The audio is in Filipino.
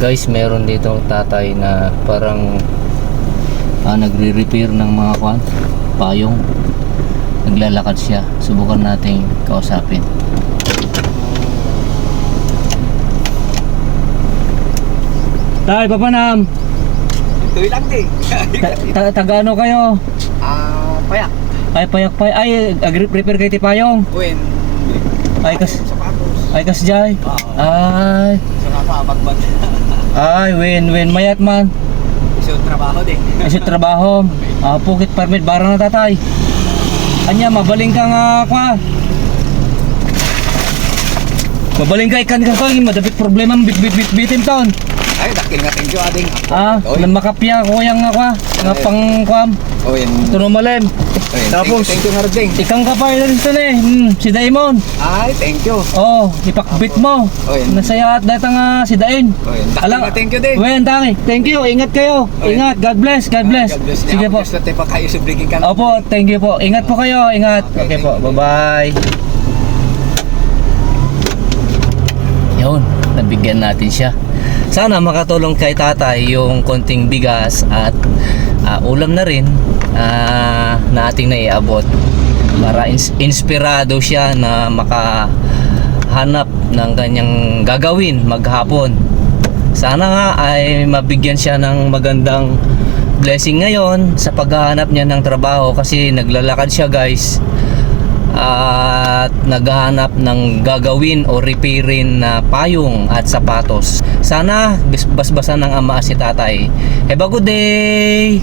Guys, meron dito tatay na parang nagre-repair ng mga payong. Naglalakad siya. Subukan nating kausapin. Tay, papanam. Ito lang din. Taga-ano kayo? Payak. Ay, payak. Ay, repair kayo ti payong. When? Sapatos. Ay, kasjay. Ay. Sa kapag-bag. Ay, win mayat man. Iso trabaho din. Kasi trabaho. Pukit permit barang na tatay. Anya, mabaling ka nga Mabaling ka ikan ka madapit problema bitin taon. Ay, dakil nga thank you ading. Nang makapya ko yang nga pang Oyen. Tuno malem. Tapos Thank you nga rin. ikang kapay na rin ito si Daimon. Ay, thank you. Ipakbit mo. Oyen. Nasaya at data nga si Dain. Oyen. Dakil nga thank you din. Wen, tangi. Thank you. Ingat kayo. Oyen. Ingat. God bless. God bless. Sige po. Gusto tayo pa kayo subrigin ka. Opo, thank you po. Ingat po kayo. Ingat. Okay po. Bye-bye. Yun, nabigyan natin siya. Sana makatulong kay tatay yung konting bigas at ulam na rin na ating naiabot para inspirado siya na makahanap ng kanyang gagawin maghapon. Sana nga ay mabigyan siya ng magandang blessing ngayon sa paghahanap niya ng trabaho kasi naglalakad siya guys at naghahanap ng gagawin o repairin na payong at sapatos. Sana basbasan ng ama si tatay. Have a good day!